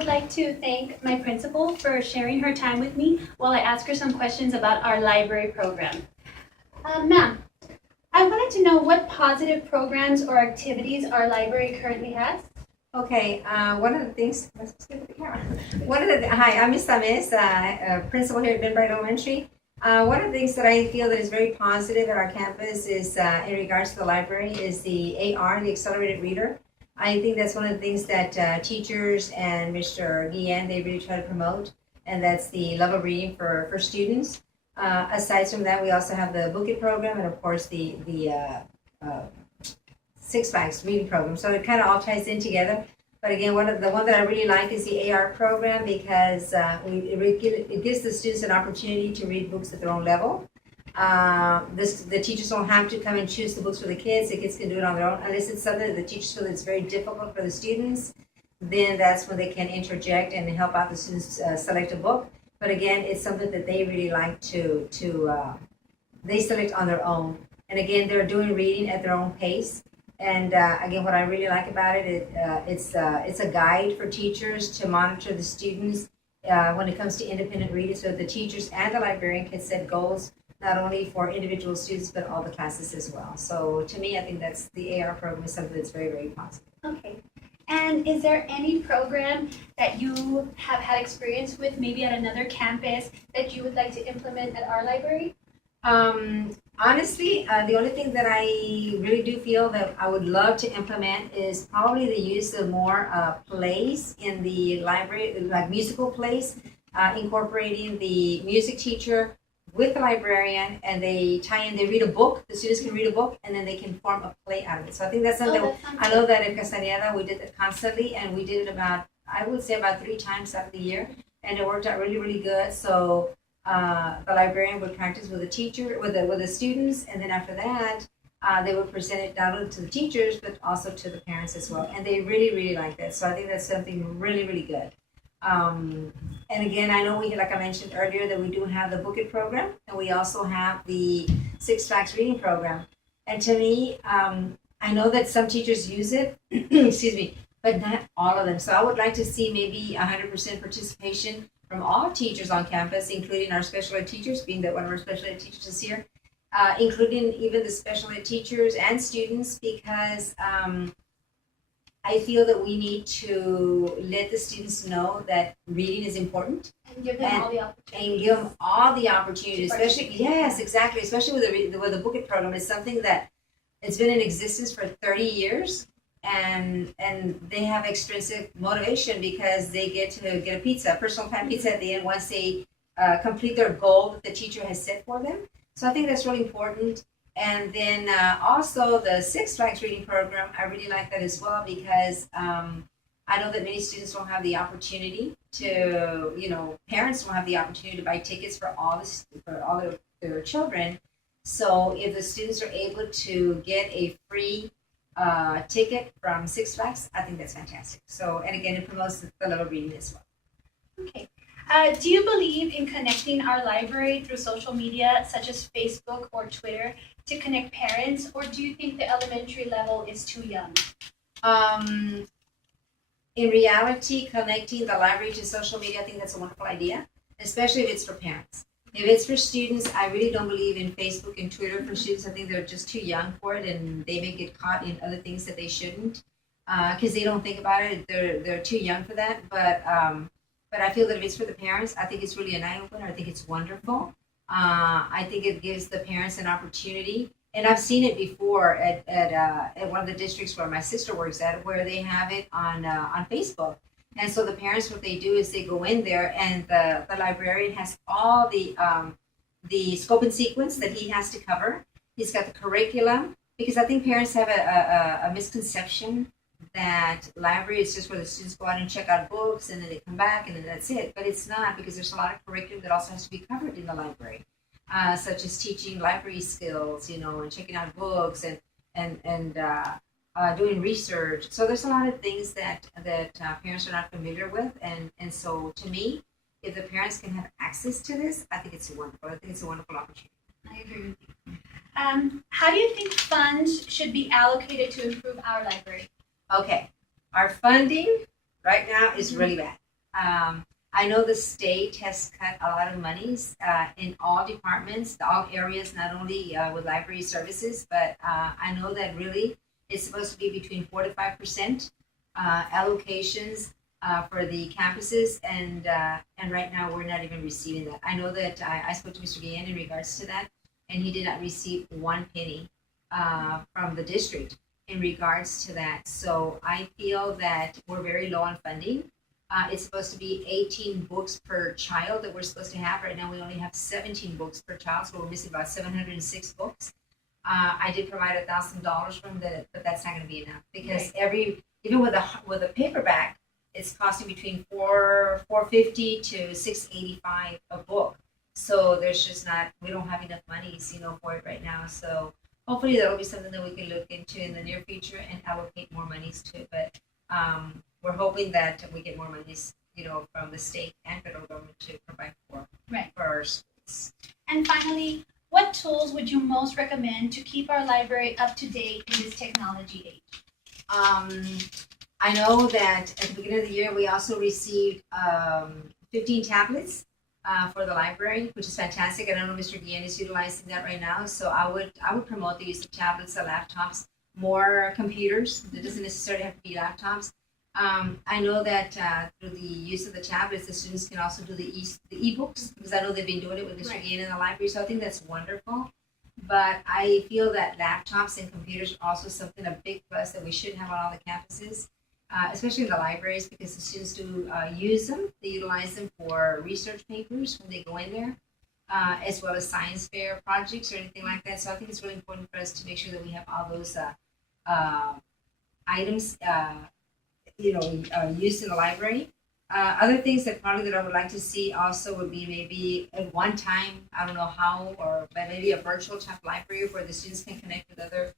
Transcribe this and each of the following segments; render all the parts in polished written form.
would like to thank my principal for sharing her time with me while I ask her some questions about our library program. Ma'am, I wanted to know what positive programs or activities our library currently has. Okay, one of the things, let's just look at the camera. Hi, I'm Ms. Samis, principal here at Benbright Elementary. One of the things that I feel that is very positive at our campus is, in regards to the library, is the AR, the Accelerated Reader. I think that's one of the things that teachers and Mr. Guillen, they really try to promote, and that's the love of reading for students. Aside from that, we also have the Book It program, and of course the Six Flags reading program. So it kind of all ties in together. But again, one that I really like is the AR program because it gives the students an opportunity to read books at their own level. The teachers don't have to come and choose the books for the kids. The kids can do it on their own. Unless it's something that the teachers feel that's very difficult for the students, then that's when they can interject and help out the students select a book. But again, it's something that they really like to they select on their own. And again, they're doing reading at their own pace. And again, what I really like about it, it's a guide for teachers to monitor the students when it comes to independent reading. So the teachers and the librarian can set goals not only for individual students but all the classes as well. So to me, I think that's the AR program is something that's very, very positive. Okay. And is there any program that you have had experience with, maybe at another campus, that you would like to implement at our library? Honestly, the only thing that I really do feel that I would love to implement is probably the use of more plays in the library, like musical plays, incorporating the music teacher with the librarian, and they read a book, the students can read a book, and then they can form a play out of it. So I think that's something I know that in Castañeda we did that constantly, and we did it I would say about 3 times out of the year, and it worked out really, really good. So the librarian would practice with the teacher, with the students, and then after that, they would present it not only to the teachers but also to the parents as well. And they really, really like that. So I think that's something really, really good. And again, I know like I mentioned earlier, that we do have the Book It program, and we also have the Six Flags reading program. And to me, I know that some teachers use it, excuse me, but not all of them. So I would like to see maybe 100% participation from all teachers on campus, including our special ed teachers, being that one of our special ed teachers is here, including even the special ed teachers and students, because I feel that we need to let the students know that reading is important. And give them all the opportunities. And give them all the opportunities, especially, yes, exactly, especially with the Book It program. It's something that it's been in existence for 30 years. And they have extrinsic motivation because they get to get a pizza, personal pan pizza at the end once they complete their goal that the teacher has set for them. So I think that's really important. And then also the Six Flags reading program, I really like that as well because I know that many students don't have the opportunity to, parents don't have the opportunity to buy tickets for all their children. So if the students are able to get a free ticket from Six Flags, I think that's fantastic. So, and again, it promotes the love of reading as well. Okay. Do you believe in connecting our library through social media, such as Facebook or Twitter, to connect parents, or do you think the elementary level is too young? In reality, connecting the library to social media, I think that's a wonderful idea, especially if it's for parents. If it's for students, I really don't believe in Facebook and Twitter for students. I think they're just too young for it, and they may get caught in other things that they shouldn't because they don't think about it. They're too young for that. But I feel that if it's for the parents, I think it's really an eye-opener. I think it's wonderful. I think it gives the parents an opportunity. And I've seen it before at one of the districts where my sister works at, where they have it on Facebook. And so the parents, what they do is they go in there, and the librarian has all the scope and sequence that he has to cover. He's got the curriculum, because I think parents have a misconception that library is just where the students go out and check out books and then they come back and then that's it. But it's not, because there's a lot of curriculum that also has to be covered in the library, such as teaching library skills, and checking out books and doing research. So there's a lot of things that parents are not familiar with, and so to me, if the parents can have access to this, I think it's wonderful. I think it's a wonderful opportunity. I agree with you. How do you think funds should be allocated to improve our library? Okay, our funding right now is really bad. I know the state has cut a lot of monies in all departments, all areas, not only with library services, but I know that really it's supposed to be between 4 to 5% allocations for the campuses, and right now we're not even receiving that. I know that I spoke to Mr. Guillen in regards to that, and he did not receive one penny from the district in regards to that. So I feel that we're very low on funding. It's supposed to be 18 books per child that we're supposed to have. Right now we only have 17 books per child, so we're missing about 706 books. I did provide $1,000 from the, but that's not going to be enough because even with a paperback, it's costing between $450 to $685 a book. So there's just not, we don't have enough monies, for it right now. So hopefully that'll be something that we can look into in the near future and allocate more monies to it. But we're hoping that we get more monies, from the state and federal government to provide for our schools. And finally, what tools would you most recommend to keep our library up to date in this technology age? I know that at the beginning of the year, we also received 15 tablets for the library, which is fantastic. I don't know Mr. Guillen is utilizing that right now. So I would promote the use of tablets or laptops, more computers. It doesn't necessarily have to be laptops. I know that through the use of the tablets, the students can also do the e-books, because I know they've been doing it with Mr. Guillen in the library. So I think that's wonderful. But I feel that laptops and computers are also something, a big plus that we should have on all the campuses, especially in the libraries, because the students do use them. They utilize them for research papers when they go in there, as well as science fair projects or anything like that. So I think it's really important for us to make sure that we have all those items, used in the library. Other things that I would like to see also would be maybe at one time, I don't know how, but maybe a virtual type library where the students can connect with other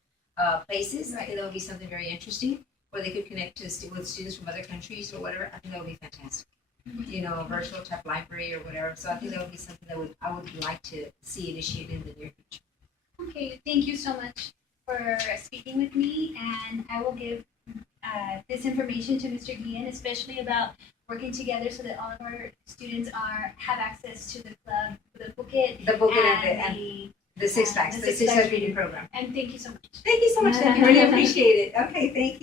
places. I think that would be something very interesting, where they could connect with students from other countries or whatever. I think that would be fantastic. A virtual type library or whatever. So I think that would be something that I would like to see initiated in the near future. Okay, thank you so much for speaking with me, and I will give this information to Mr. Guillen, especially about working together so that all of our students have access to the club, the booklet, and the six packs, the six pack reading program. And thank you so much. Thank you so much. Thank you. Really appreciate it. Okay, thank you.